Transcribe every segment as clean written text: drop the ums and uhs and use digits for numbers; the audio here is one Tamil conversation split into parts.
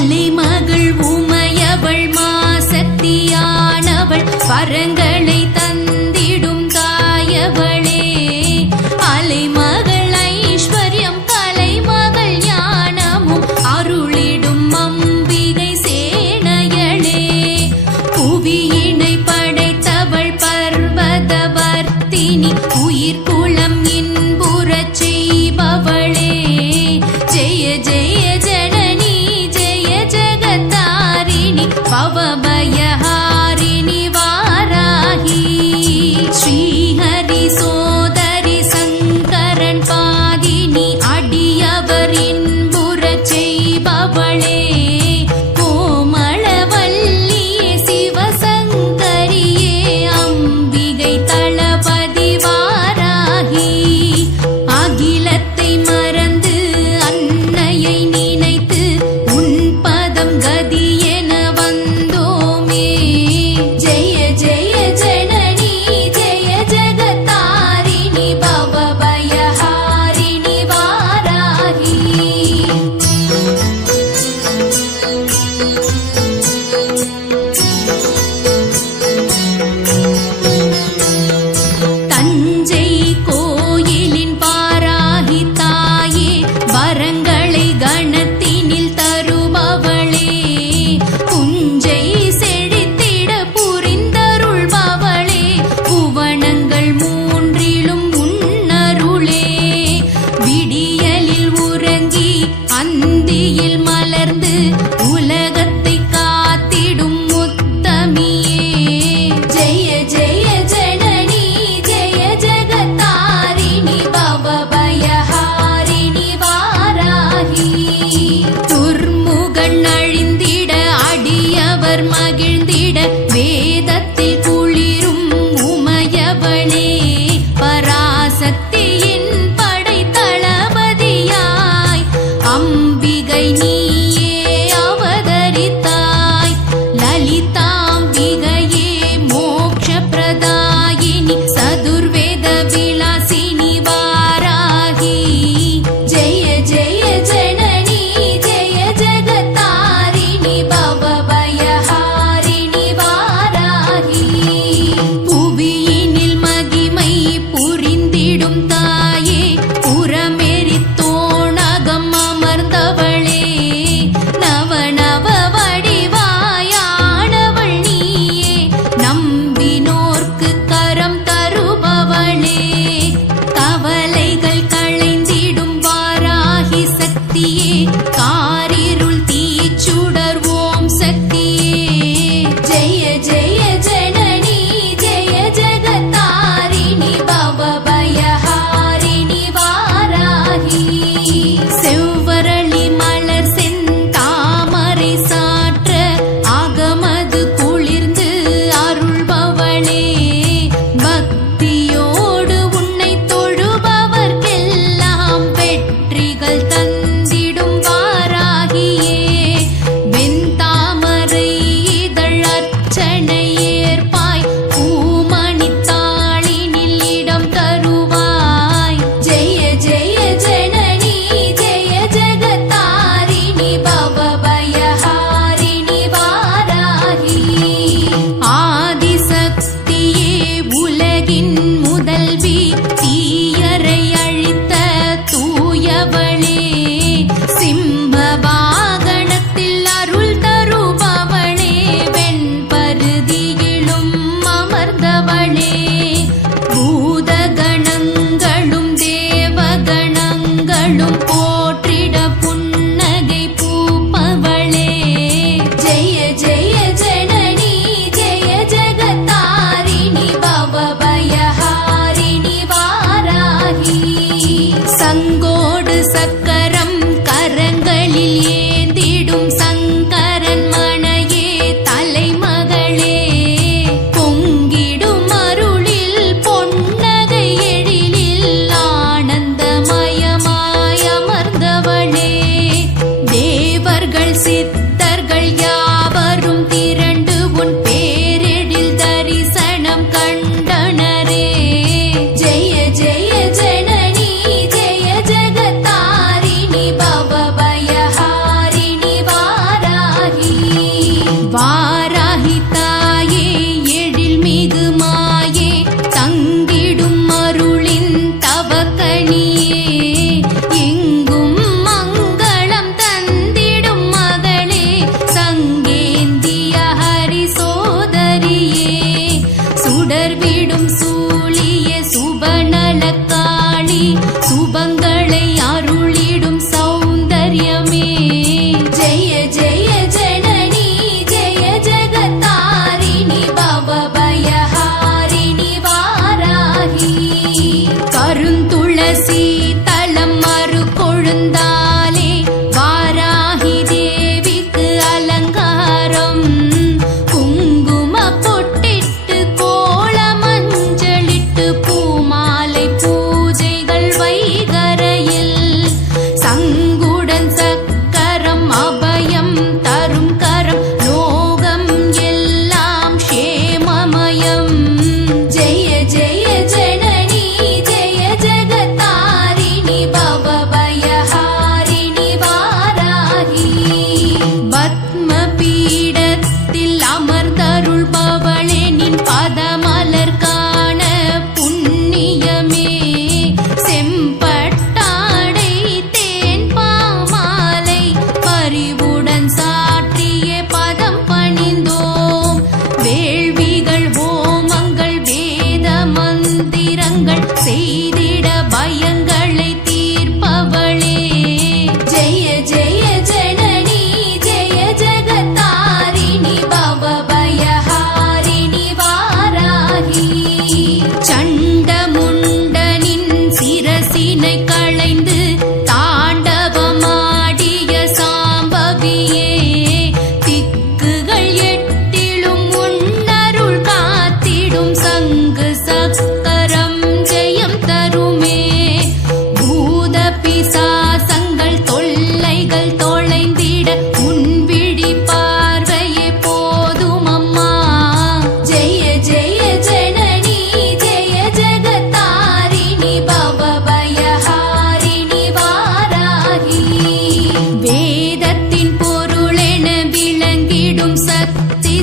மலைமகள் உமையவள் மாசக்தியானவள் வரங்களை தந்திடும் தாயவளே அலைமகள் ஐஸ்வர்யம் கலைமகள் ஞானமும் அருளிடும் அம்பிகை சேனையளே புவியினை படைத்தவள் பர்வதவர்த்தினி உயிர் குலம் இன்புறச் செய்பவளே ஜெய ஜெய ஜனனி ஜெய ஜெகத்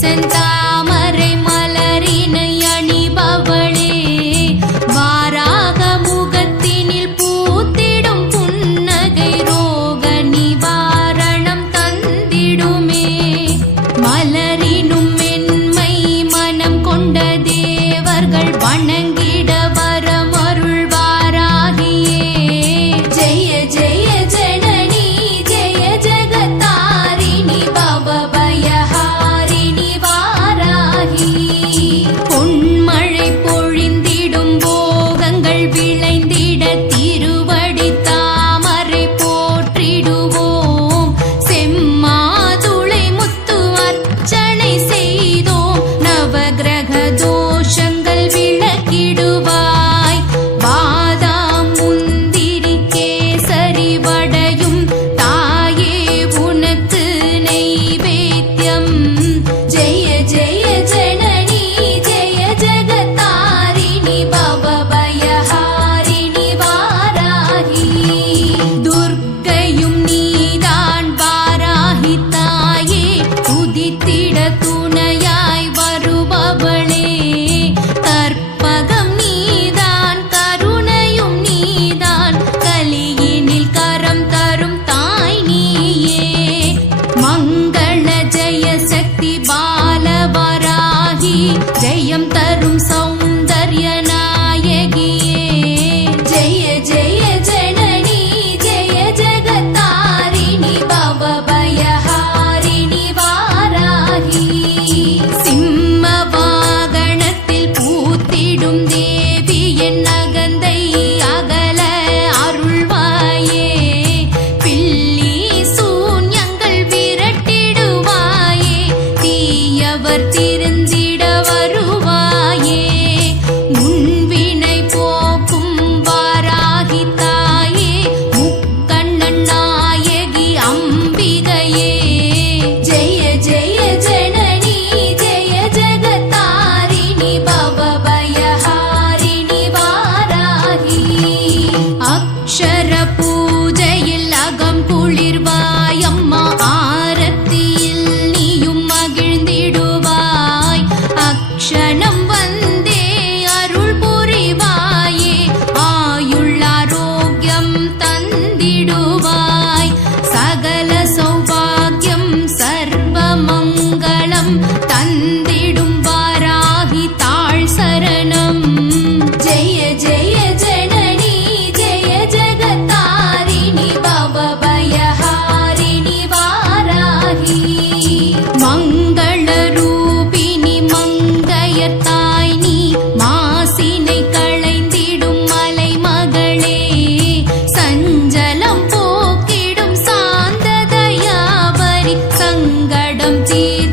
செந்தாமரை மலரினை அணிபவளே வாராக முகத்தினில் பூத்திடும் புன்னகை ரோக நிவாரணம் தந்திடுமே மலரினும் மென்மை மனம் கொண்ட தேவர்கள் வணங்கிட வரம் அருள்வாராகியே ஜெய ஜெய ஜனனி ஜெய ஜகதாரிணி பவபயஹாரிணி வாராகி பொன்மழை பொழிந்திடும் போகங்கள் விளைந்திட திருவடி தாமரை போற்றிடுவோம் செம்மாதுளை முத்து அர்ச்சனை செய்தோம் நவகிரக தோஷங்கள் விளக்கிடுவாய் பாதாம் முந்திரி கேசரி வடையும் தாயே உனக்கு நெய்வேத்யம் ஜெய ஜெய ஜனனி ஜெய ஜகதாரிணி பவபயஹாரிணி வாராகி துர்க்கையும் நீதான் வாராகி தாயே துதித்திட துணையாய் வருபவளே கற்பகம் நீதான் கருணையும் நீதான் கலியினில் கரம் தரும் தாய் நீயே மங்கள ஜெய சக்தி பாலவராகி ஜெயம் தரும் சௌந்தர்ய நாயகியே ஜெய ஜெய ஜனனி ஜெய ஜகதாரிணி பவபயஹாரிணி வாராகி சிம்ம வாகனத்தில் பூத்திடும் தேவி என் அகந்தை அகல அருள்வாயே பில்லி சூன்யங்கள் விரட்டிடுவாயே தீயவர் திருந்திட வருவாயே முன்வினை போக்கும் வாராகி தாயே முக்கண்ணன் நாயகி அம்பிகையே ஜெய ஜெய ஜனனி ஜெய ஜகதாரிணி பவபயஹாரிணி வாராகி அக்ஷர பூஜையில் அகம் குளிர்வாய் அம்மா ஆரத்தியில் நீயும் மகிழ்ந்திடுவாய் அக்ஷணம் வந்தே அருள் புரிவாயே ஆயுள் ஆரோக்கியம் தந்திடுவாய் சகல சௌபாகியம் சர்வ மங்களம் தந்திடும் வாராகி தாழ் சரணம் ஜெய ஜெய ஜனனி ஜெய ஜகதாரிணி பவபயஹாரிணி வாராகி மங்கள ரூபிணி மங்கையர் தாய் நீ மாசினை களைந்திடும் மலை மகளே சஞ்சலம் போக்கிடும் சாந்ததயாவரி சங்கடம் தீர்